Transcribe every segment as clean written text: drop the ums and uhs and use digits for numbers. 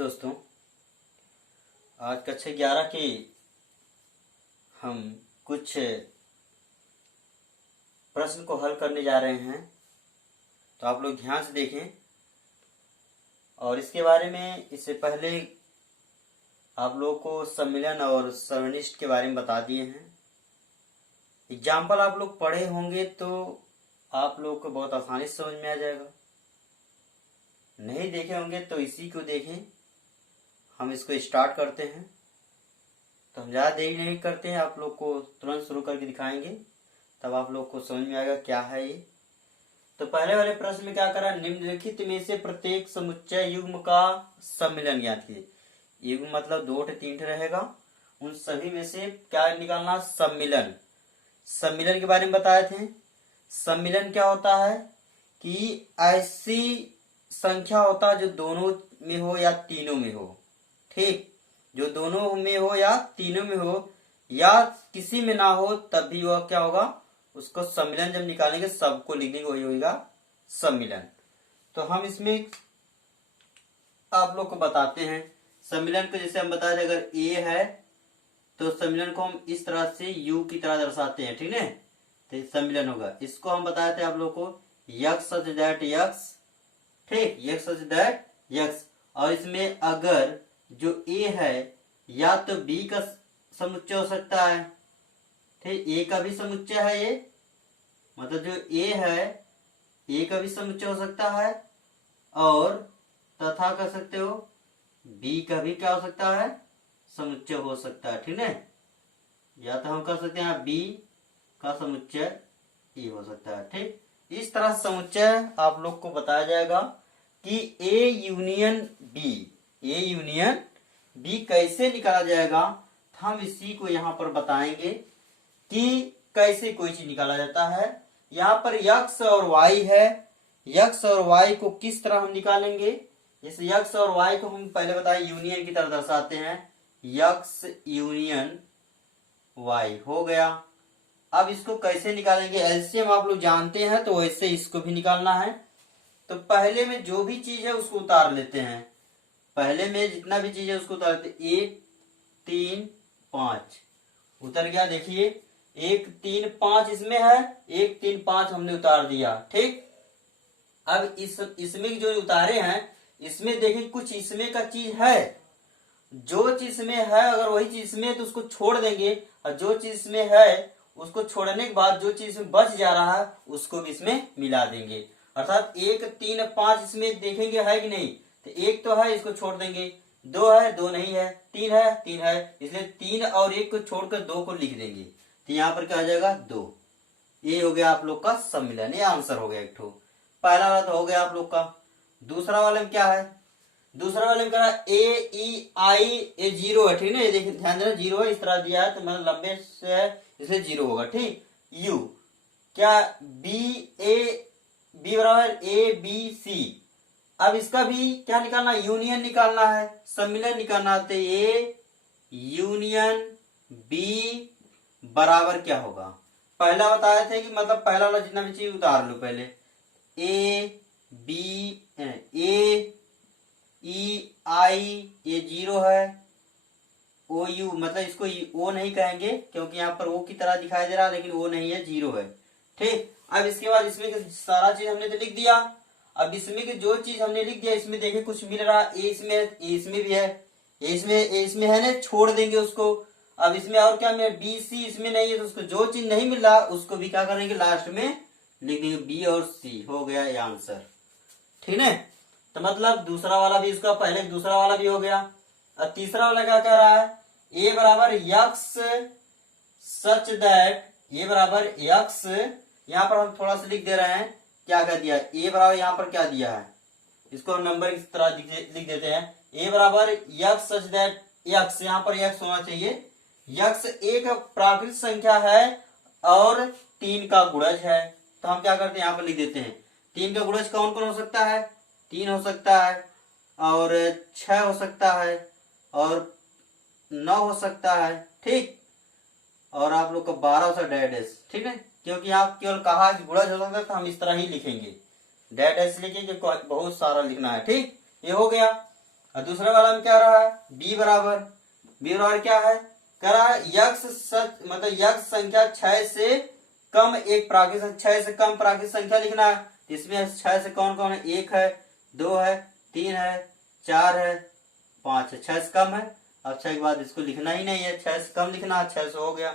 दोस्तों, आज कक्षा 11 की हम कुछ प्रश्न को हल करने जा रहे हैं। तो आप लोग ध्यान से देखें। और इसके बारे में इससे पहले आप लोगों को सम्मिलन और सर्वनिष्ठ के बारे में बता दिए हैं। एग्जाम्पल आप लोग पढ़े होंगे तो आप लोग को बहुत आसानी से समझ में आ जाएगा। नहीं देखे होंगे तो इसी को देखें। हम इसको स्टार्ट करते हैं। तो हम ज़्यादा देरी नहीं करते हैं, आप लोग को तुरंत शुरू करके दिखाएंगे, तब आप लोग को समझ में आएगा क्या है ये। तो पहले वाले प्रश्न में क्या करा, निम्नलिखित में से प्रत्येक समुच्चय युग्म का सम्मिलन ज्ञात कीजिए। युग्म मतलब 2 से 3 रहेगा। उन सभी में से क्या निकालना, सम्मिलन। सम्मिलन के बारे में बताए थे। सम्मिलन क्या होता है कि ऐसी संख्या होता है जो दोनों में हो या तीनों में हो। ठीक, जो दोनों में हो या तीनों में हो या किसी में ना हो, तब भी वह क्या होगा, उसको सम्मिलन जब निकालेंगे सबको लिखेंगे, वही होगा सम्मिलन। तो हम इसमें आप लोग को बताते हैं सम्मिलन को। जैसे हम बताते, अगर ए है तो सम्मिलन को हम इस तरह से यू की तरह दर्शाते हैं, ठीक है। तो सम्मिलन होगा। इसको हम बताए थे आप लोग को यक्स सच दैट यक्स, ठीक, यक्स सच दैट यक्स। और इसमें अगर जो ए है या तो बी का समुच्चय हो सकता है, ठीक, ए का भी समुच्चय है ये, मतलब जो ए है ए का भी समुच्चय हो सकता है, और तथा कर सकते हो बी का भी क्या हो सकता है, समुच्चय हो सकता है, ठीक है। या तो हम कर सकते हैं बी का समुच्चय ए हो सकता है, ठीक। इस तरह समुच्चय आप लोग को बताया जाएगा कि A union B, A union B कैसे निकाला जाएगा। हम इसी को यहाँ पर बताएंगे कि कैसे कोई चीज निकाला जाता है। यहाँ पर यक्स और वाई है। यक्स और वाई को किस तरह हम निकालेंगे, जैसे यक्स और वाई को हम पहले बताए यूनियन की तरह दर्शाते हैं। यक्स यूनियन वाई हो गया। अब इसको कैसे निकालेंगे, एलसीएम आप लोग जानते हैं, तो वैसे इसको भी निकालना है। तो पहले में जो भी चीज है उसको उतार लेते हैं। पहले में जितना भी चीज है उसको उतार लेते। 1 3 5 उतर गया। देखिए 1 3 5 इसमें है, 1 3 5 हमने उतार दिया, ठीक। अब इसमें जो उतारे हैं, इसमें देखिए कुछ इसमें का चीज है। जो चीज इसमें है अगर वही चीज इसमें है तो उसको छोड़ देंगे, और जो चीज इसमें है उसको छोड़ने के बाद जो चीज इसमें बच जा रहा है उसको भी इसमें मिला देंगे। अर्थात 1 3 5 इसमें देखेंगे है कि नहीं, तो 1 तो है, इसको छोड़ देंगे। 2 है, 2 नहीं है। 3 है, 3 है, इसलिए 3 और 1 को छोड़कर 2 को लिख देंगे। तो यहाँ पर क्या आ जाएगा, 2। ये हो गया आप लोग का सम्मिलन, ये आंसर हो गया एक ठो। पहला वाला तो हो गया आप लोग का। दूसरा वाले में क्या है, दूसरा वाले में क्या है, ए ई आई, ये 0 है, ठीक है। ये देखिए ध्यान देना, 0 है, इस तरह दिया है तो मतलब लंबे से है इसलिए 0 होगा, ठीक। यू क्या, बी बराबर ए बी सी। अब इसका भी क्या निकालना, यूनियन निकालना है, सम्मिलन निकालना है। तो ए यूनियन बी बराबर क्या होगा, पहला बताए थे कि मतलब पहला वाला जितना भी चीज उतार लो पहले। ए बी ए ई आई, ये 0 है। ओ यू मतलब इसको ओ नहीं कहेंगे क्योंकि यहाँ पर ओ की तरह दिखाई दे रहा है, लेकिन ओ नहीं है, 0 है, ठीक। अब इसके बाद इसमें सारा चीज हमने तो लिख दिया। अब इसमें की जो चीज हमने लिख दिया, इसमें देखे कुछ मिल रहा है, इसमें भी है, इसमें है ना, छोड़ देंगे उसको। अब इसमें और क्या मिला, बी सी इसमें नहीं है, तो उसको जो चीज नहीं मिल रहा उसको भी क्या करेंगे, लास्ट में लिख देंगे बी और सी। हो गया ये आंसर, ठीक है। तो मतलब दूसरा वाला भी, इसका पहले दूसरा वाला भी हो गया। अब तीसरा वाला क्या कह रहा है, ए बराबर यक्स सच दैट, ए बराबर यक्स, यहाँ पर हम थोड़ा सा लिख दे रहे हैं, क्या कह दिया, ए बराबर यहाँ पर क्या दिया है, इसको नंबर की तरह लिख देते हैं। ए बराबर यक्स सच दैट यक्स, यहाँ पर यक्स होना चाहिए। यक्स एक प्राकृतिक संख्या है और 3 का गुणज है। तो हम क्या करते हैं, यहाँ पर लिख देते हैं 3 का गुणज कौन कौन हो सकता है, 3 हो सकता है, और 6 हो सकता है, और 9 हो सकता है, ठीक। और आप लोग को 12 हो सकता है, डैश, ठीक है। क्योंकि आप केवल कहा कि गुणज हो सकता है तो हम इस तरह ही लिखेंगे, डैश लिखेंगे, बहुत सारा लिखना है, ठीक। ये हो गया। और दूसरे वाला में क्या रहा है, बी बराबर क्या है, कह रहा है यक्स मतलब यक्स संख्या 6 से कम एक प्राकृतिक 6 से कम प्राकृतिक संख्या लिखना है। इसमें 6 से कौन कौन है, 1 है, 2 है, 3 है, 4 है, 5 है, 6 से कम है। अब 6 के बाद इसको लिखना ही नहीं है, 6 से कम लिखना है, 6 से हो गया,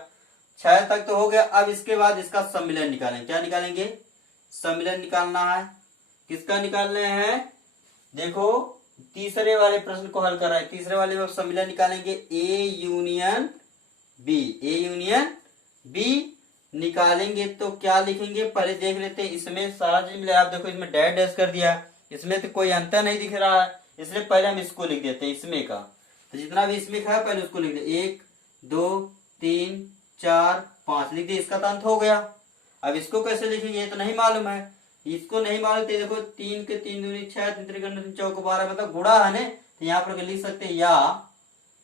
6 तक तो हो गया। अब इसके बाद इसका सम्मिलन निकालेंगे, क्या निकालेंगे, सम्मिलन निकालना है। किसका निकालने हैं, देखो तीसरे वाले प्रश्न को हल कर रहा है, तीसरे वाले में सम्मिलन निकालेंगे A union B, A union B निकालेंगे तो क्या लिखेंगे, पहले देख लेते हैं। इसमें सारा चीज मिला, आप देखो इसमें डैश डैश कर दिया, इसमें तो कोई अंतर नहीं दिख रहा है, इसलिए पहले हम इसको लिख देते हैं, इसमें का तो जितना भी इसमें का है पहले उसको लिख दे, 1 2 3 4 5 लिख दिया, इसका तो अंत हो गया। अब इसको कैसे लिखेंगे ये तो नहीं मालूम है, इसको नहीं मालूम तो देखो 3 के 3 दूनी 6, 3 त्रिकोण 3 चौक 12 मतलब गुणा है ना, तो यहाँ पर लिख सकते हैं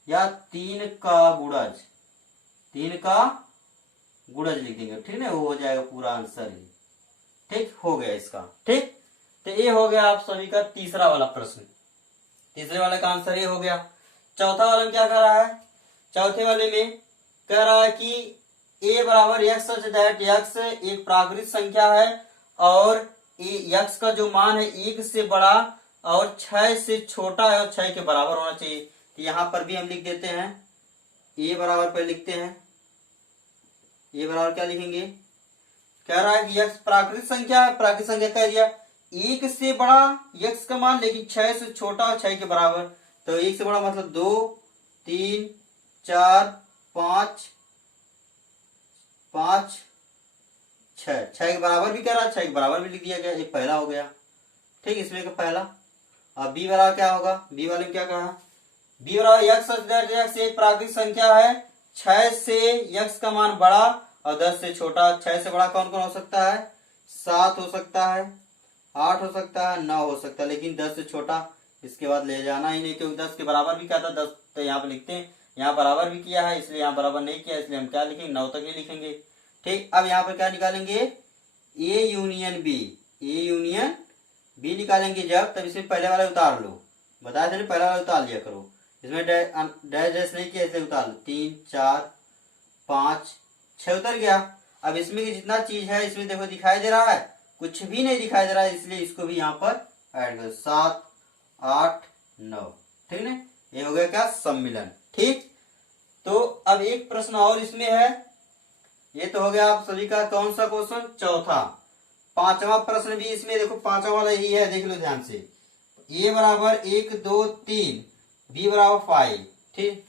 या 3 का गुणज, 3 का गुणज लिख देंगे, ठीक है, वो हो जाएगा पूरा आंसर ही। ठीक हो गया इसका, ठीक, तो ये हो गया आप सभी का तीसरा वाला प्रश्न, तीसरे वाले का आंसर ये हो गया। चौथा वाले में क्या कर रहा है, चौथे वाले में कह रहा है कि a बराबर x सच दैट x एक प्राकृतिक संख्या है और x का जो मान है 1 से बड़ा और 6 से छोटा है और 6 के बराबर होना चाहिए। तो यहाँ पर भी हम लिख देते हैं a बराबर पर लिखते हैं, a बराबर क्या लिखेंगे, कह रहा है कि x प्राकृतिक संख्या है, प्राकृतिक संख्या कह दिया 1 से बड़ा x का मान लेकिन 6 से छोटा और 6 के बराबर, तो 1 से बड़ा मतलब 2 3 4 5 5 6 के बराबर भी कह रहा है, 6 के बराबर भी लिख दिया गया, एक पहला हो गया, ठीक, इसमें का पहला। अब बी बराबर क्या होगा, बी वाले में क्या कहा, बी बराबर x एक प्राकृतिक संख्या है, 6 से x का मान बड़ा और 10 से छोटा। 6 से बड़ा कौन कौन हो सकता है, 7 हो सकता है, 8 हो सकता है, 9 हो सकता है, लेकिन 10 से छोटा इसके बाद ले जाना ही नहीं, क्योंकि 10 के बराबर भी क्या था, 10 तो यहाँ पे लिखते हैं, यहाँ बराबर भी किया है इसलिए यहाँ बराबर नहीं किया, इसलिए हम क्या लिखेंगे, 9 तक ही लिखेंगे। ठीक, अब यहाँ पर क्या निकालेंगे, A union B, A union B निकालेंगे जब, तब इसमें पहले वाला उतार लो, बताया था ना पहले वाला उतार लिया करो, इसमें डैश डैश नहीं किया इसलिए उतार लो, 3 4 5 6 उतर गया। अब इसमें की जितना चीज है इसमें देखो दिखाई दे रहा है, कुछ भी नहीं दिखाई दे रहा है, इसलिए इसको भी यहाँ पर ऐड करो, 7 8 9, ठीक है, ये हो गया क्या, सम्मिलन। ठीक, तो अब एक प्रश्न और इसमें है, ये तो हो गया आप सभी का कौन सा क्वेश्चन, चौथा। पांचवा प्रश्न भी इसमें देखो, पांचवा वाला यही है, देख लो ध्यान से, a बराबर 1 2 3, b बराबर 5, ठीक,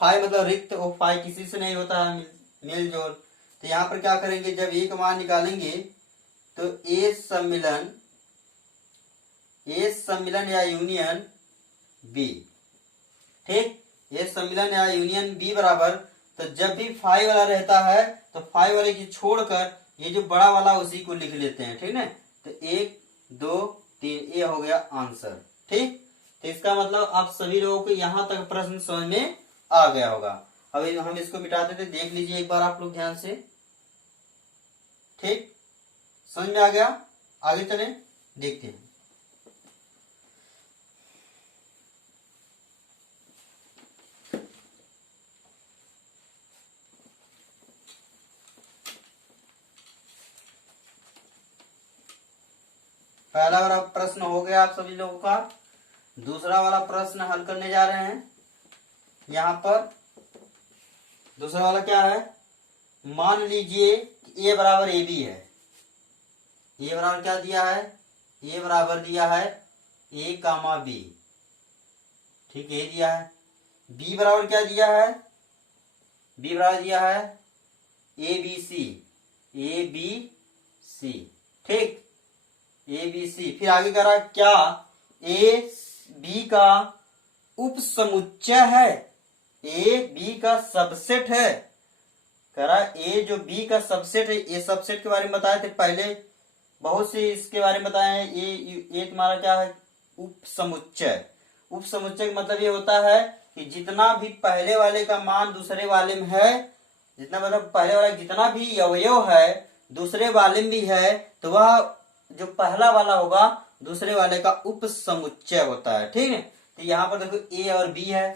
5 मतलब रिक्त और 5 किसी से नहीं होता है मेल जोल, तो यहाँ पर क्या करेंगे, जब a का मान निकालेंगे तो a सम्मिलन या यूनियन b, ठीक, a सम्मिलन या यूनियन b बराबर, तो जब भी 5 वाला रहता है तो 5 वाले की छोड़कर ये जो बड़ा वाला उसी को लिख लेते हैं, ठीक है, तो 1 2 3 ये हो गया आंसर। ठीक, तो इसका मतलब आप सभी लोगों को यहां तक प्रश्न समझ में आ गया होगा। अब हम इसको मिटा देते, देख लीजिए एक बार आप लोग ध्यान से, ठीक, समझ में आ गया, आगे चले देखते हैं। पहला वाला प्रश्न हो गया आप सभी लोगों का, दूसरा वाला प्रश्न हल करने जा रहे हैं। यहाँ पर दूसरा वाला क्या है, मान लीजिए कि a बराबर ab है, a बराबर क्या दिया है, a बराबर दिया है a कामा b, ठीक, ये दिया है। b बराबर क्या दिया है, b बराबर दिया है abc, ठीक, ABC, फिर आगे कह रहा है क्या A B का उप समुच्चय है, A B का सबसेट है, कह रहा है A जो B का सबसेट है, ये सबसेट के बारे में बताए थे पहले, बहुत से इसके बारे में बताए हैं। ये तुम्हारा क्या है, उप समुच्चय। उप समुच्चय का मतलब ये होता है कि जितना भी पहले वाले का मान दूसरे वाले में है, जितना मतलब पहले वाला जितना भी अवयव है दूसरे वाले में भी है, तो वह जो पहला वाला होगा दूसरे वाले का उप समुच्चय होता है, ठीक है। तो यहाँ पर देखो ए और बी है,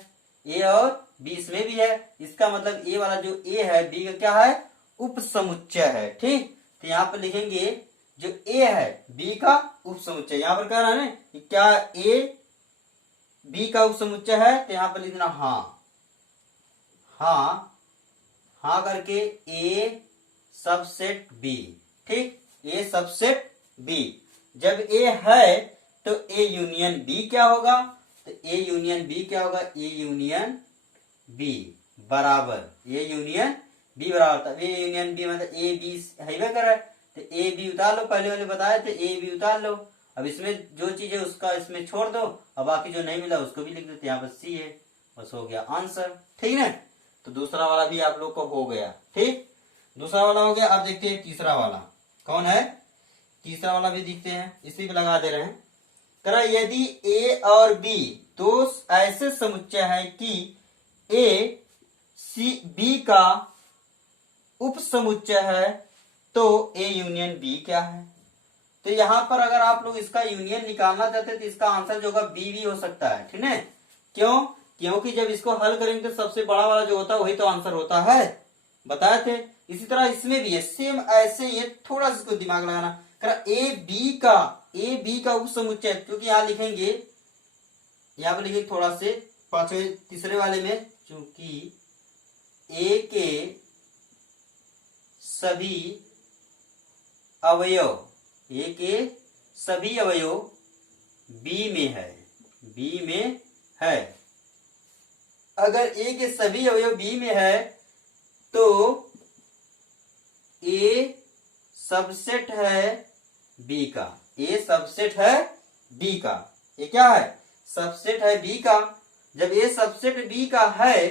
ए और बी इसमें भी है, इसका मतलब ए वाला जो ए है बी का क्या है, उपसमुच्चय है। ठीक, तो यहाँ पर लिखेंगे जो ए है बी का उपसमुच्चय। यहाँ पर कह रहा है ना कि क्या ए बी का उपसमुच्चय है, तो यहाँ पर लिखना हाँ, हाँ, हाँ करके ए सबसेट बी। ठीक, ए सबसेट बी। जब ए है तो ए यूनियन बी क्या होगा, तो ए यूनियन बी क्या होगा, ए यूनियन बी बराबर ए यूनियन बी बराबर, ए यूनियन बी मतलब ए बी है कर रहा है, तो ए बी उतार लो, पहले वाले बताए थे ए बी उतार लो। अब इसमें जो चीज है उसका इसमें छोड़ दो, अब बाकी जो नहीं मिला उसको भी लिख देते, यहाँ पर सी है, बस हो गया आंसर। ठीक है, तो दूसरा वाला भी आप लोग को हो गया। ठीक, दूसरा वाला हो गया। अब देखते हैं तीसरा वाला कौन है, तीसरा वाला भी देखते हैं, इसी पे लगा दे रहे हैं। करा यदि ए और बी दो ऐसे समुच्चय है कि ए सी बी का उपसमुच्चय है तो ए यूनियन बी क्या है। तो यहां पर अगर आप लोग इसका यूनियन निकालना चाहते हैं तो इसका आंसर जो होगा बी भी हो सकता है। ठीक है, क्यों, क्योंकि जब इसको हल करेंगे तो सबसे बड़ा वाला जो होता है वही तो आंसर होता है, बताए थे। इसी तरह इसमें भी है सेम ऐसे, ये थोड़ा सा इसको दिमाग लगाना। ए बी का उपसमुच्चय, क्योंकि यहां लिखेंगे, यहां पर लिखेंगे थोड़ा से पांचवें तीसरे वाले में, चूंकि ए के सभी अवयव, ए के सभी अवयव बी में है, बी में है। अगर ए के सभी अवयव बी में है तो ए सबसेट है बी का, ए सबसेट है बी का, ये क्या है, सबसेट है बी का। जब ए सबसेट बी का है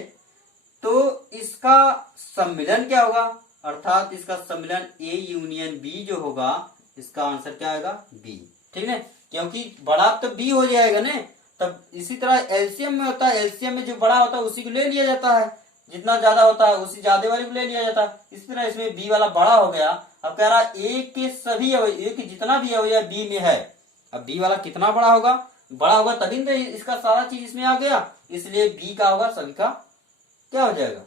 तो इसका सम्मिलन क्या होगा, अर्थात इसका सम्मिलन ए यूनियन बी जो होगा, इसका आंसर क्या आएगा, बी। ठीक है, क्योंकि बड़ा तो बी हो जाएगा ना। तब इसी तरह एलसीएम में होता है, एलसीएम में जो बड़ा होता है उसी को ले लिया जाता है, जितना ज्यादा होता है उसी ज्यादा वाले को ले लिया जाता है। इस तरह इसमें बी वाला बड़ा हो गया। अब कह रहा है ए के सभी अवयव, ए के जितना भी अवयव बी में है, अब बी वाला कितना बड़ा होगा, बड़ा होगा तभी तो इसका सारा चीज इसमें आ गया, इसलिए बी का होगा सभी का क्या हो जाएगा,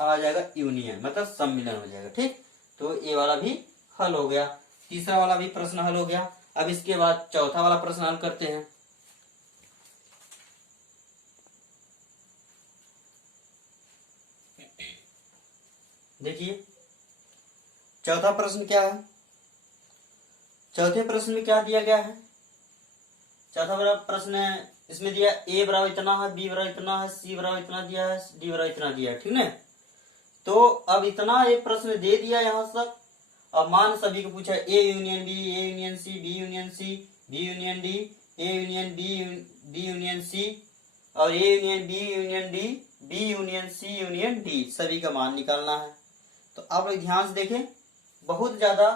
आ जाएगा यूनियन, मतलब सम्मिलन हो जाएगा। ठीक, तो ये वाला भी हल हो गया, तीसरा वाला भी प्रश्न हल हो गया। अब इसके बाद चौथा वाला प्रश्न हल करते हैं। देखिए चौथा प्रश्न क्या है, चौथे प्रश्न में क्या दिया गया है। चौथा प्रश्न है, इसमें दिया ए बराबर इतना है, बी बराबर इतना है, सी बराबर इतना दिया है, डी बराबर इतना दिया है। ठीक है, तो अब इतना एक प्रश्न दे दिया यहां तक। अब मान सभी को पूछा A union B, A union C, B union C, B union D, A union B, D union C, और A union B union D, B union C union D, सभी का मान निकालना है। तो आप लोग ध्यान से देखें, बहुत ज्यादा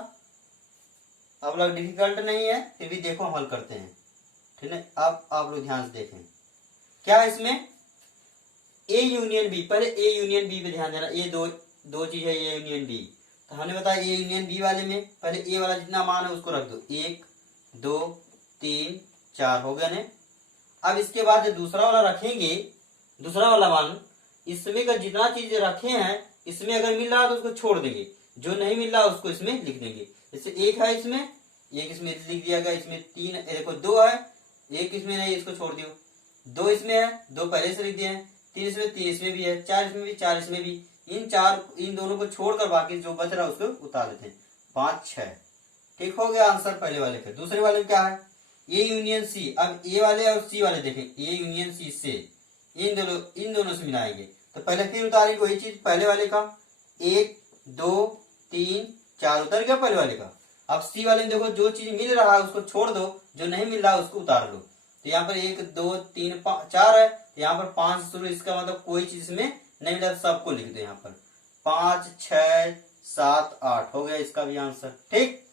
आप लोग डिफिकल्ट नहीं है, फिर भी देखो हम हल करते हैं। ठीक है, अब आप लोग ध्यान से देखें क्या है इसमें, ए यूनियन बी, पहले ए यूनियन बी पे ध्यान देना। ये दो चीज है, ए यूनियन बी। तो हमने बताया ए यूनियन बी वाले में पहले ए वाला जितना मान है उसको रख दो, 1 2 3 4 हो गया ने। अब इसके बाद जो दूसरा वाला रखेंगे, दूसरा वाला मान, इसमें का जितना चीज रखे हैं इसमें अगर मिल रहा है तो उसको छोड़ देंगे, जो नहीं मिल रहा उसको इसमें लिख देंगे। जैसे एक है इसमें, एक इसमें लिख दिया गया, इसमें 3 देखो 2 है, एक इसमें नहीं, इसको छोड़ दियो। 2 इसमें है, 2 पहले से लिख दिए हैं, 3 इसमें, 3 इसमें भी है, 4 इसमें भी, 4 इसमें भी। इन दोनों को छोड़कर बाकी जो बच रहा है उसको उतार देते हैं, 5 6। ठीक हो गया आंसर पहले वाले का। दूसरे वाले में क्या है, ए यूनियन सी। अब ए वाले और सी वाले देखें, ए यूनियन सी से इन दोनों से मिलाएंगे, तो पहले 3 उतारेंगे, वही चीज पहले वाले का 1 2 3 4 उतर गया पहले वाले का। अब सी वाले में देखो जो चीज मिल रहा है उसको छोड़ दो, जो नहीं मिल रहा है उसको उतार लो। तो यहाँ पर 1 2 3 4 है, तो यहाँ पर 5 शुरू, इसका मतलब कोई चीज में नहीं मिला, सबको लिख दो यहाँ पर। 5 6 7 8 हो गया इसका भी आंसर। ठीक,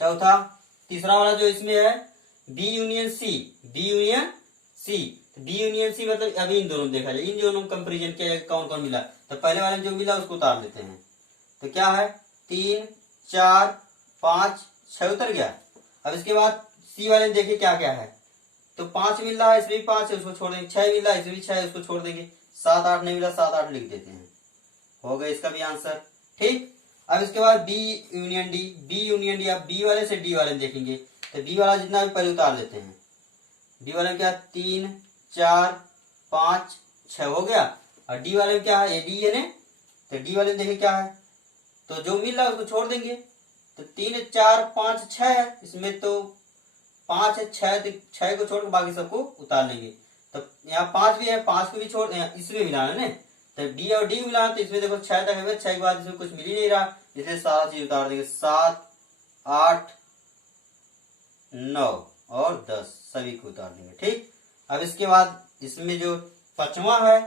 चौथा तीसरा वाला जो इसमें है B union C, B union C, B union C मतलब अभी इन दोनों देखा जाए, इन दोनों कंपेरिजन किया जाए कौन कौन मिला। तो पहले वाले में जो मिला उसको उतार लेते हैं, तो क्या है 3 4 5 6 उतर गया। अब इसके बाद सी वाले में देखिए क्या क्या है, तो 5 मिल रहा है, इसमें भी 5 है, उसको छोड़ देंगे। 6 मिल रहा है, इसमें भी 6 है, उसको छोड़ देंगे। 7 8 नहीं मिला, 7 8 लिख देते हैं। हो गया इसका भी आंसर। ठीक, अब इसके बाद B union D. B union D, अब बी वाले से डी वाले में देखेंगे, तो बी वाला जितना भी पहले उतार लेते हैं। बी वाले में क्या, 3 4 5 6 हो गया। और डी वाले में क्या है, डी है ना, तो डी वाले में देखे क्या है, तो जो मिल रहा है उसको छोड़ देंगे। तो 3 4 5 6 है, इसमें तो 5 है, 6 तो 6 को छोड़ के बाकी सबको उतार लेंगे। तो यहाँ 5 भी है, 5 को भी छोड़, इसमें मिलाना है ना, तो डी और डी मिलाना, तो इसमें देखो 6 तक है, 6 के बाद इसमें कुछ मिल ही नहीं रहा, इसलिए सारा चीज उतार देंगे। 7 8 9 और 10 सभी को उतार देंगे। ठीक, अब इसके बाद इसमें जो पांचवा है,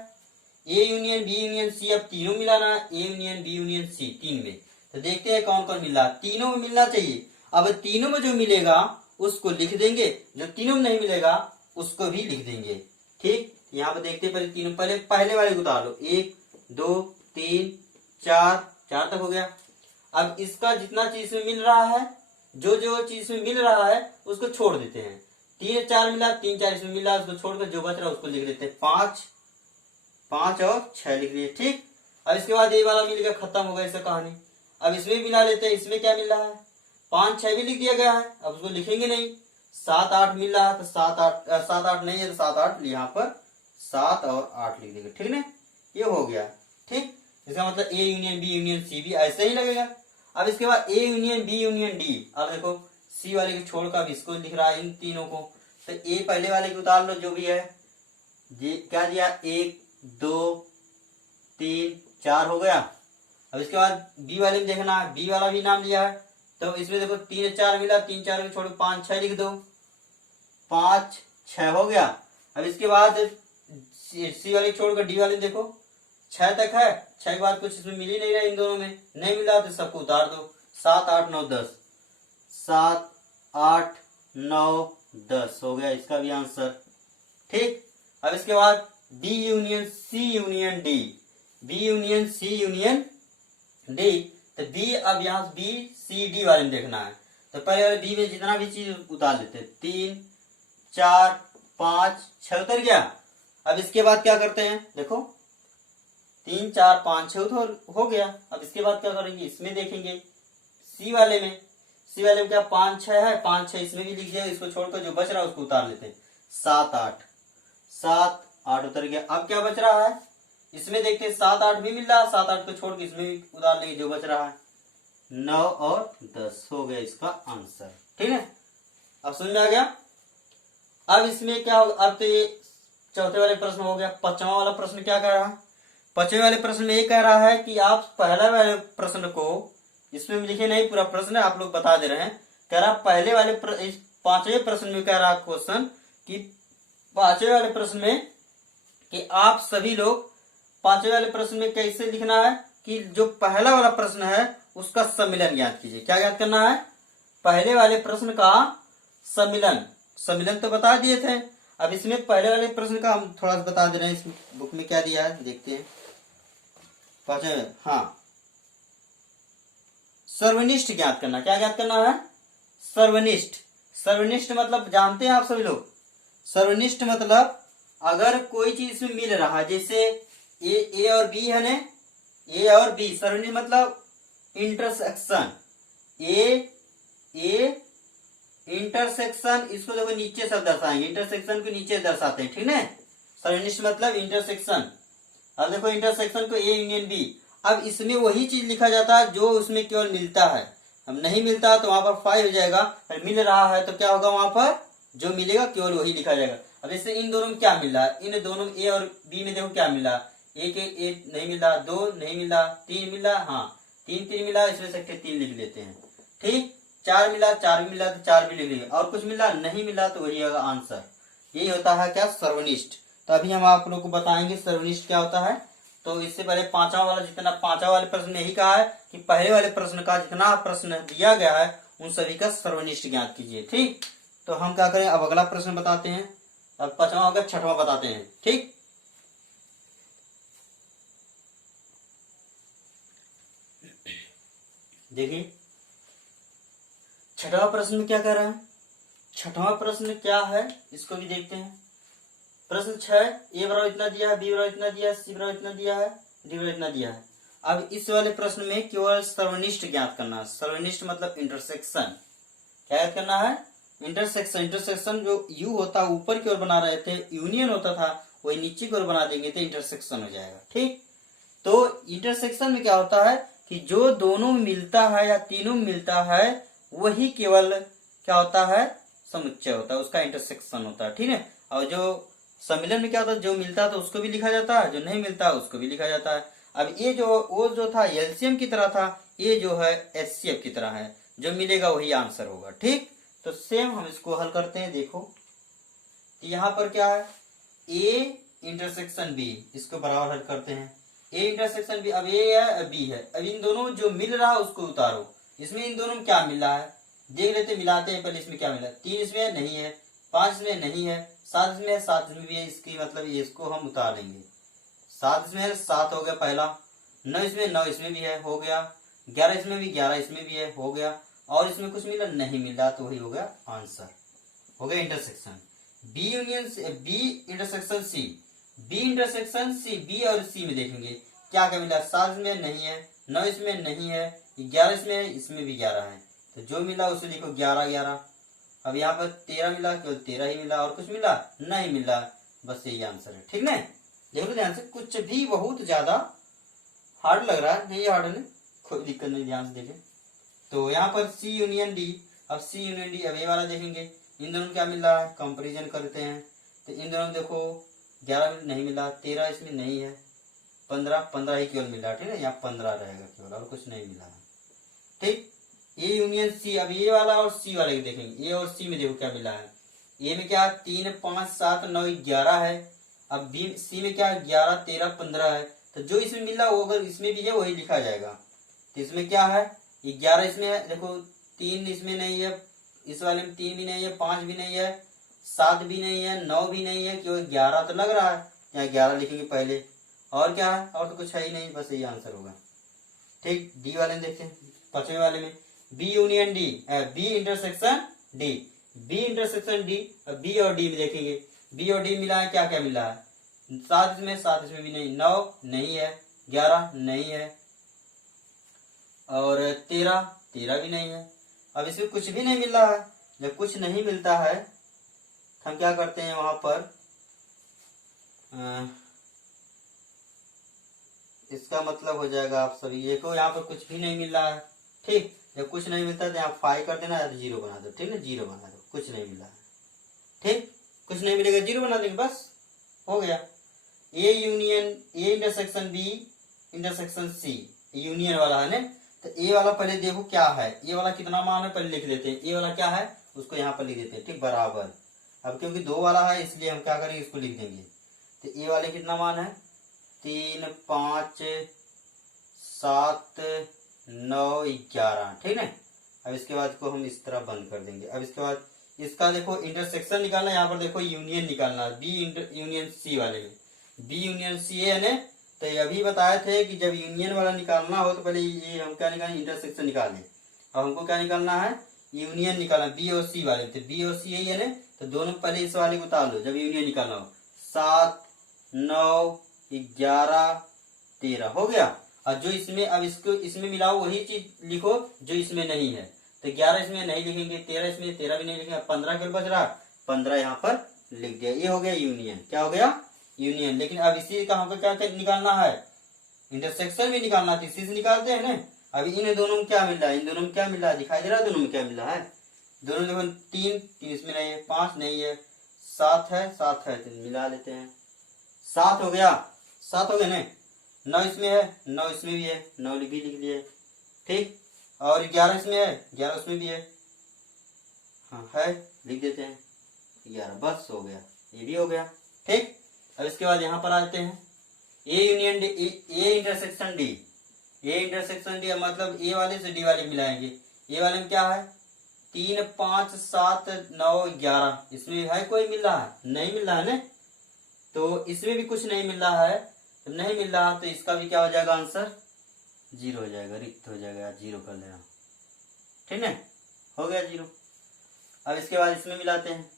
A union B union C, अब तीनों मिलाना है, A union B union C, तीन में। तो देखते हैं कौन कौन मिला, तीनों में मिलना चाहिए। अब तीनों में जो मिलेगा उसको लिख देंगे, जो तीनों में नहीं मिलेगा उसको भी लिख देंगे। ठीक, यहाँ पे देखते हैं, पहले तीनों, पहले वाले को उतार लो। 1 2 3 4 4 तक हो गया। अब इसका जितना चीज में मिल रहा है, जो जो चीज में मिल रहा है उसको छोड़ देते हैं। 3 4 मिला, 3 4 इसमें मिला, उसको छोड़कर जो बच रहा है उसको लिख देते हैं। 5 5 और 6 लिख दिए। ठीक, अब इसके बाद ये वाला मिल गया, खत्म हो गया इसका कहानी। अब इसमें मिला लेते हैं, इसमें क्या मिल रहा है, 5 6 भी लिख दिया गया है, अब उसको लिखेंगे नहीं। 7 8 मिल रहा है, तो 7 8 नहीं है, तो 7 8 यहाँ पर 7 और 8 लिख देंगे। ठीक है, ये हो गया। ठीक, इसका मतलब A union B union C भी ऐसे ही लगेगा। अब इसके बाद A union B union D, अब देखो सी वाले को छोड़कर अब इसको लिख रहा है, इन तीनों को। तो ए पहले वाले को उतार लो, जो भी है, क्या दिया, 1 2 3 4 हो गया। अब इसके बाद बी वाले में देखना है, बी वाला भी नाम लिया है, तो इसमें देखो 3 4 मिला, 3 4 को छोड़ 5 6 लिख दो, 5 6 हो गया। अब इसके बाद सी वाले छोड़कर डी वाले में देखो 6 तक है, 6 के बाद कुछ इसमें मिल ही नहीं रहा, इन दोनों में नहीं मिला तो सबको उतार दो। 7 8 9 10, 7 8 9 10 हो गया इसका भी आंसर। ठीक, अब इसके बाद B union C union D, B union C union D, तो बी, अब यहाँ बी सी डी वाले में देखना है, तो पहले वाले बी में जितना भी चीज उतार लेते हैं। 3 4 5 6 उतर गया। अब इसके बाद क्या करते हैं, देखो 3 4 5 6 तो हो गया। अब इसके बाद क्या करेंगे, इसमें देखेंगे सी वाले में, सी वाले में क्या 5 6 है, 5 6 इसमें भी लिख दिया, इसको छोड़कर जो बच रहा है उसको उतार लेते हैं। 7 8 7 8 उतर गया। अब क्या बच रहा है, इसमें देखते हैं 7 8 भी मिल रहा है, 7 8 को छोड़ के इसमें भी उतार लेंगे, जो बच रहा है 9 और 10 हो गया इसका आंसर। ठीक है, अब समझ में आ गया। अब इसमें क्या होगा, अब तो ये चौथे वाले प्रश्न हो गया। पांचवा वाला प्रश्न क्या कह रहा है, पांचवे वाले प्रश्न में ये कह रहा है कि आप पहले वाले प्रश्न को, इसमें लिखे नहीं पूरा प्रश्न, आप लोग बता दे रहे हैं। कह रहा पहले वाले पांचवे प्रश्न में कह रहा क्वेश्चन कि पांचवे वाले प्रश्न में कि आप सभी लोग पांचवे वाले प्रश्न में कैसे लिखना है कि जो पहला वाला प्रश्न है उसका सम्मिलन ज्ञात कीजिए। क्या ज्ञात करना है, पहले वाले प्रश्न का सम्मिलन। सम्मिलन तो बता दिए थे, अब इसमें पहले वाले प्रश्न का हम थोड़ा सा बता दे रहे हैं। इस बुक में क्या दिया है देखते हैं। पांचवे, हाँ, सर्वनिष्ठ ज्ञात करना। क्या ज्ञात करना है, सर्वनिष्ठ। सर्वनिष्ठ मतलब जानते हैं आप सभी लोग, सर्वनिष्ठ मतलब अगर कोई चीज इसमें मिल रहा है, जैसे ए और बी है ना, ए और बी, सर्वनिष्ठ मतलब इंटरसेक्शन, ए इंटरसेक्शन, इसको देखो नीचे सब दर्शाएंगे, इंटरसेक्शन को नीचे दर्शाते हैं। ठीक है, सर्वनिष्ठ मतलब इंटरसेक्शन। अब देखो इंटरसेक्शन को ए यूनियन बी, अब इसमें वही चीज लिखा जाता है जो उसमें केवल मिलता है। अब नहीं मिलता तो वहां पर 5 हो जाएगा, और मिल रहा है तो क्या होगा, वहां पर जो मिलेगा केवल वही लिखा जाएगा। अब इससे इन दोनों में क्या मिल रहा है, इन दोनों ए और बी में देखो क्या मिला, एक नहीं मिला, 2 नहीं मिला, 3 मिला, हाँ 3 मिला, इसमें से 3 लिख लेते हैं। ठीक, 4 मिला, 4 भी मिला तो 4 भी लिख लेंगे, और कुछ मिला नहीं मिला तो वही होगा आंसर। यही होता है क्या, सर्वनिष्ठ। तो अभी हम आप लोग को बताएंगे सर्वनिष्ठ क्या होता है। तो इससे पहले पांचवा वाले प्रश्न में यही कहा है कि पहले वाले प्रश्न का जितना प्रश्न दिया गया है उन सभी का सर्वनिष्ठ ज्ञात कीजिए। ठीक, तो हम क्या करें, अब अगला प्रश्न बताते हैं। अब पांचवा होगा, छठवां बताते हैं। ठीक, देखिए छठवां प्रश्न में क्या कह रहा है, छठवां प्रश्न क्या है इसको भी देखते हैं। प्रश्न 6, ए बराबर इतना दिया है, बी बराबर इतना दिया है, सी बराबर इतना दिया है, डी बराबर इतना दिया है। अब इस वाले प्रश्न में केवल सर्वनिष्ठ ज्ञात करना है। सर्वनिष्ठ मतलब इंटरसेक्शन। क्या याद करना है? इंटरसेक्शन। इंटरसेक्शन जो यू होता है ऊपर की ओर बना रहे थे, यूनियन होता था वही नीचे की ओर बना देंगे तो इंटरसेक्शन हो जाएगा। ठीक, तो इंटरसेक्शन में क्या होता है कि जो दोनों मिलता है या तीनों मिलता है वही केवल क्या होता है? समुच्चय होता है, उसका इंटरसेक्शन होता है। ठीक है, और जो सम्मिलन में क्या होता है, जो मिलता है तो उसको भी लिखा जाता है, जो नहीं मिलता है उसको भी लिखा जाता है। अब ये वो जो था एलसीएम की तरह था, ये जो है एचसीएफ की तरह है, जो मिलेगा वही आंसर होगा। ठीक, तो सेम हम इसको हल करते हैं। देखो यहाँ पर क्या है, ए इंटरसेक्शन बी, इसको बराबर हल करते हैं। ए इंटरसेक्शन बी, अब ए है अब बी है, अब इन दोनों जो मिल रहा है उसको उतारो। इसमें इन दोनों में क्या मिल रहा है देख लेते, मिलाते हैं पहले। इसमें क्या मिला? 3 इसमें नहीं है, 5 इसमें नहीं है, 7 इसमें है, 7 इसमें भी है। इसकी मतलब इसको हम उतार लेंगे। 7 इसमें है, 7 हो गया पहला। 9 इसमें, 9 इसमें भी है, हो गया। 11 इसमें भी, 11 इसमें भी है, हो गया। और इसमें कुछ मिला नहीं मिल रहा तो वही हो गया आंसर, हो गया intersection. B union B intersection C, B intersection C, B और सी में देखेंगे क्या क्या मिला। 7 इसमें नहीं है, 9 इसमें नहीं है, 11 इसमें है, इसमें भी 11 है, तो जो मिला उसे लिखो 11 11। अब यहाँ पर 13 मिला, केवल 13 ही मिला, और कुछ मिला नहीं मिला, बस यही आंसर है। ठीक है, देखो ध्यान से, कुछ भी बहुत ज्यादा हार्ड लग रहा है नहीं, हार्ड नहीं, कोई दिक्कत नहीं, ध्यान से देखें। तो यहाँ पर सी यूनियन डी, अब सी यूनियन डी, अब ये वाला देखेंगे इन दोनों क्या मिल रहा है, कंपेरिजन करते हैं। तो इन दोनों देखो 11 नहीं मिला, 13 इसमें नहीं है, 15 ही केवल मिल रहा है। ठीक है, यहाँ 15 रहेगा केवल, और कुछ नहीं मिला है। ठीक, ए यूनियन सी, अब ए वाला और सी वाले की देखेंगे। ए और सी में देखो क्या मिला है, ए में क्या 3 5 7 9 11 है। अब बी सी में क्या 11 13 15 है, तो जो इसमें मिला वो अगर इसमें भी है वही लिखा जाएगा। तो इसमें क्या है, 11 इसमें है, देखो 3 इसमें नहीं है, इस वाले में 3 भी नहीं है, 5 भी नहीं है, 7 भी नहीं है, 9 भी नहीं है, केवल 11 तो लग रहा है, यहाँ 11 लिखेंगे पहले। और क्या है, और तो कुछ है ही नहीं, बस यही आंसर होगा। ठीक, डी वाले में देखते हैं, 5वें वाले में B union D, B intersection D, B intersection D. B और डी में देखेंगे, बी और डी मिला है, क्या क्या मिला है, 7 इसमें भी नहीं, 9 नहीं है, 11 नहीं है, और 13 भी नहीं है। अब इसमें कुछ भी नहीं मिल रहा है। जब कुछ नहीं मिलता है तो हम क्या करते हैं, वहां पर इसका मतलब हो जाएगा, आप सभी देखो यहाँ पर कुछ भी नहीं मिल रहा है। ठीक, जब कुछ नहीं मिलता तो यहाँ 5 कर देना, या तो 0 बना दो। ठीक है, 0 बना दो, कुछ नहीं मिला है। ठीक, कुछ नहीं मिलेगा 0 बना देंगे, बस हो गया। A union, A intersection B intersection C, union वाला है ना। तो ए वाला पहले देखो क्या है, ए वाला कितना मान है पहले लिख देते हैं। ए वाला क्या है उसको यहाँ पर लिख देते हैं। ठीक, बराबर। अब क्योंकि 2 वाला है इसलिए हम क्या करेंगे, इसको लिख देंगे। तो ए वाले कितना मान है, 3 5 7 9 11। ठीक है, अब इसके बाद को हम इस तरह बंद कर देंगे। अब इसके बाद इसका देखो इंटरसेक्शन निकालना, यहाँ पर देखो यूनियन निकालना, बी यूनियन सी वाले में, बी यूनियन सी है ना। तो ये अभी बताए थे कि जब यूनियन वाला निकालना हो तो पहले ये हम क्या निकालें, इंटरसेक्शन निकालें। अब हमको क्या निकालना है, यूनियन निकालना, बी और सी वाले। तो बी और सी यही है ना, तो दोनों पहले इस वाले को उतार लो जब यूनियन निकालना हो। 7 9 11 13 हो गया। और जो इसमें, अब इसको इसमें मिलाओ वही चीज लिखो जो इसमें नहीं है। तो 11 इसमें नहीं लिखेंगे, 13 इसमें, 13 भी नहीं लिखेंगे, 15 क्यों बच रहा, 15 यहाँ पर लिख दिया। ये हो गया यूनियन, क्या हो गया, यूनियन। लेकिन अब इसी का हमको क्या निकालना है, इंटरसेक्शन भी निकालना था, इसी से निकालते हैं ना। अभी इन दोनों में क्या मिल रहा है, इन दोनों में क्या मिल रहा है, दिखाई दे रहा है दोनों में क्या मिल रहा है। दोनों देखो 3 इसमें नहीं है, 5 नहीं है, 7 है, 7 है, तो मिला लेते हैं। 7 हो गया, 7 हो गया ना। 9 इसमें है, 9 इसमें भी है, 9 भी लिख लिए। ठीक, और 11 इसमें है, 11 उसमें भी है, हाँ है, लिख देते हैं 11, बस हो गया, ये भी हो गया। ठीक, अब इसके बाद यहाँ पर आते हैं, A union D, A intersection D, A intersection D मतलब ए वाले से डी वाले मिलाएंगे। ए वाले में क्या है, 3 5 7 9 11, इसमें है कोई मिल रहा है, नहीं मिल रहा है ना। तो इसमें भी कुछ नहीं मिल रहा है, तो नहीं मिल रहा, तो इसका भी क्या हो जाएगा, आंसर 0 हो जाएगा, रिक्त हो जाएगा, 0 कर लेना। ठीक है, हो गया 0। अब इसके बाद इसमें मिलाते हैं।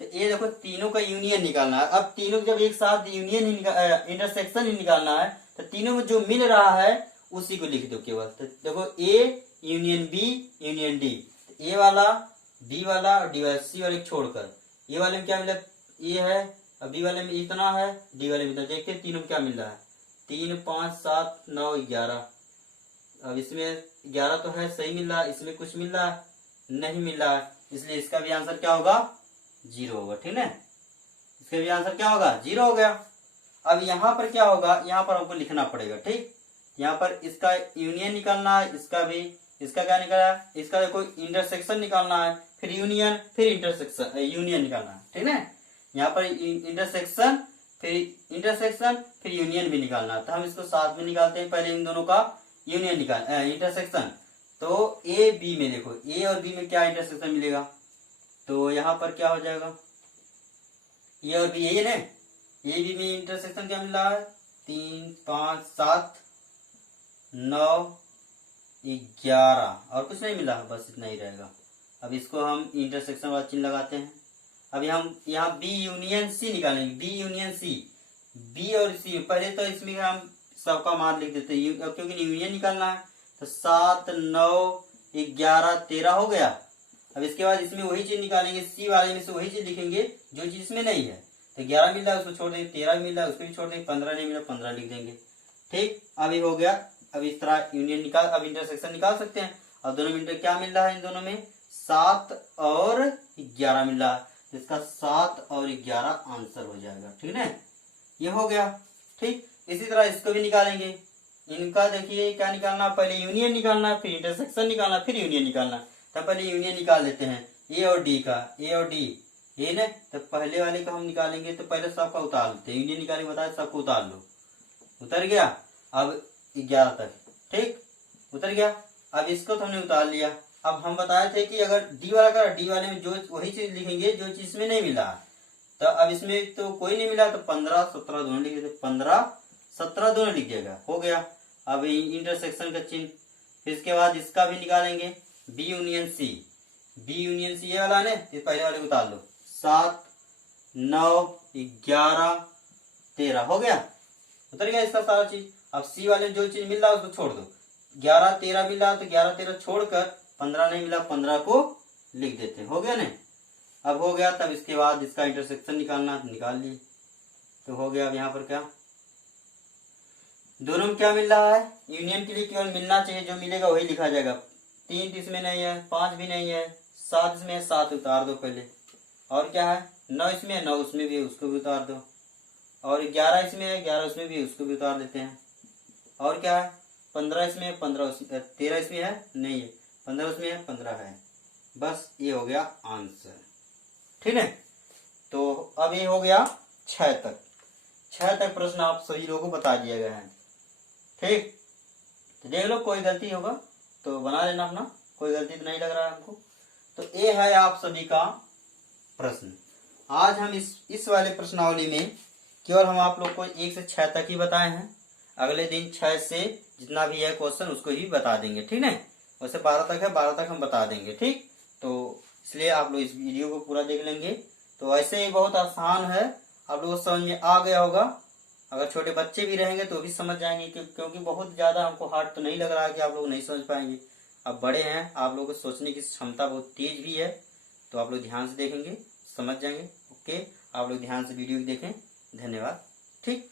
तो ये देखो तीनों का यूनियन निकालना है। अब तीनों जब एक साथ यूनियन इंटरसेक्शन ही निकालना है तो तीनों में जो मिल रहा है उसी को लिख दो केवल। तो देखो A union B union D, A वाला बी वाला और डी वाला, सी वाले छोड़कर ये वाले में क्या मिला, ए है, अब बी वाले में इतना है, डी वाले में इतना। देखते हैं तीनों में क्या मिल रहा है, 3 5 7 9 11। अब इसमें 11 तो है, सही मिल रहा है, इसमें कुछ मिल रहा है, नहीं मिल रहा है, इसलिए इसका भी आंसर क्या होगा, 0 होगा। ठीक है, इसका भी आंसर क्या होगा, 0 हो गया। अब यहाँ पर क्या होगा, यहाँ पर हमको लिखना पड़ेगा। ठीक, यहाँ पर इसका यूनियन निकालना है, इसका भी, इसका क्या निकाला है, इसका देखो इंटरसेक्शन निकालना है, फिर यूनियन, फिर इंटरसेक्शन, यूनियन निकालना है। ठीक है, यहाँ पर इंटरसेक्शन, फिर यूनियन भी निकालना है। तो हम इसको साथ में निकालते हैं। पहले इन दोनों का यूनियन निकाल, इंटरसेक्शन। तो ए बी में देखो, ए और बी में क्या इंटरसेक्शन मिलेगा, तो यहाँ पर क्या हो जाएगा, ए और बी, यही है ना, ए बी में इंटरसेक्शन क्या मिल रहा है, 3 5 7 9 11, और कुछ नहीं मिला, बस इतना ही रहेगा। अब इसको हम इंटरसेक्शन वाला चिन्ह लगाते हैं। अभी हम यहाँ बी यूनियन सी निकालेंगे, बी यूनियन सी, बी और सी, पहले तो इसमें हम सबका मान लिख देते हैं क्योंकि यूनियन निकालना है। तो 7 9 11 13 हो गया। अब इसके बाद इसमें वही चीज निकालेंगे, सी वाले में से वही चीज लिखेंगे जो चीज इसमें नहीं है। तो 11 मिल रहा है उसको छोड़ देंगे, 13 मिल रहा है उसको भी छोड़ देंगे, 15 नहीं मिला 15 लिख देंगे। ठीक, अब ये हो गया। अब इस तरह यूनियन निकाल, अब इंटरसेक्शन निकाल सकते हैं। अब दोनों में क्या मिल रहा है, इन दोनों में 7 और 11 मिल रहा है, इसका 7 और 11 आंसर हो जाएगा। ठीक है, ये हो गया। ठीक, इसी तरह इसको भी निकालेंगे। इनका देखिए क्या निकालना, पहले यूनियन निकालना, फिर इंटरसेक्शन निकालना, फिर यूनियन निकालना। तो पहले यूनियन निकाल लेते हैं, ए और डी का, ए और डी, ये ना, तो पहले वाले का हम निकालेंगे। तो पहले सबका उतार लेते हैं, यूनियन निकालने बताया, सबको उतार लो, उतर गया। अब 11 तक, ठीक, उतर गया। अब इसको तो हमने उतार लिया। अब हम बताए थे कि अगर डी वाला का, डी वाले में जो वही चीज लिखेंगे जो चीज में नहीं मिला। तो अब इसमें तो कोई नहीं मिला, तो 15 17 दोनों लिख देते, 15 17 दोनों लिख देगा, हो गया। अब इंटरसेक्शन का चिन्ह, फिर इसके बाद इसका भी निकालेंगे, B union C, B union C ये वाला ने, पहले वाले उतार लो, 7 9 11 13 हो गया, उतर गया इसका सारा चीज। अब सी वाले जो चीज मिल रहा है उसको छोड़ दो, 11 13 मिल रहा है तो 11 13 छोड़कर 15 नहीं मिला 15 को लिख देते, हो गया ना। अब हो गया, तब इसके बाद इसका इंटरसेक्शन निकालना, निकाल लिए, तो हो गया। अब यहाँ पर क्या, दोनों में क्या मिल रहा है, यूनियन के लिए केवल मिलना चाहिए, जो मिलेगा वही लिखा जाएगा। 3 इसमें नहीं है, 5 भी नहीं है, 7 इसमें है, 7 उतार दो पहले। और क्या है, 9 इसमें है, 9 उसमें भी है, उसको भी उतार दो। और 11 इसमें है, 11 उसमें भी है, उसको भी उतार देते हैं। और क्या है, 15 इसमें है, 15 13 इसमें है, नहीं है, 15 उसमें है, 15 है, बस ये हो गया आंसर। ठीक है, तो अब ये हो गया 6 तक। 6 तक प्रश्न आप सभी लोगों को बता दिया गया है। ठीक, तो देख लो, कोई गलती होगा तो बना लेना अपना, कोई गलती तो नहीं लग रहा है हमको। तो ये है आप सभी का प्रश्न। आज हम इस वाले प्रश्नावली में केवल हम आप लोग को 1 से 6 तक ही बताए हैं। अगले दिन 6 से जितना भी है क्वेश्चन उसको ही बता देंगे। ठीक है, वैसे 12 तक है, 12 तक हम बता देंगे। ठीक, तो इसलिए आप लोग इस वीडियो को पूरा देख लेंगे। तो ऐसे ही बहुत आसान है, आप लोगों को समझ में आ गया होगा। अगर छोटे बच्चे भी रहेंगे तो भी समझ जाएंगे, क्योंकि बहुत ज्यादा हमको हार्ड तो नहीं लग रहा है कि आप लोग नहीं समझ पाएंगे। अब बड़े हैं, आप लोगों को सोचने की क्षमता बहुत तेज भी है, तो आप लोग ध्यान से देखेंगे, समझ जाएंगे। ओके, आप लोग ध्यान से वीडियो देखें। धन्यवाद। ठीक।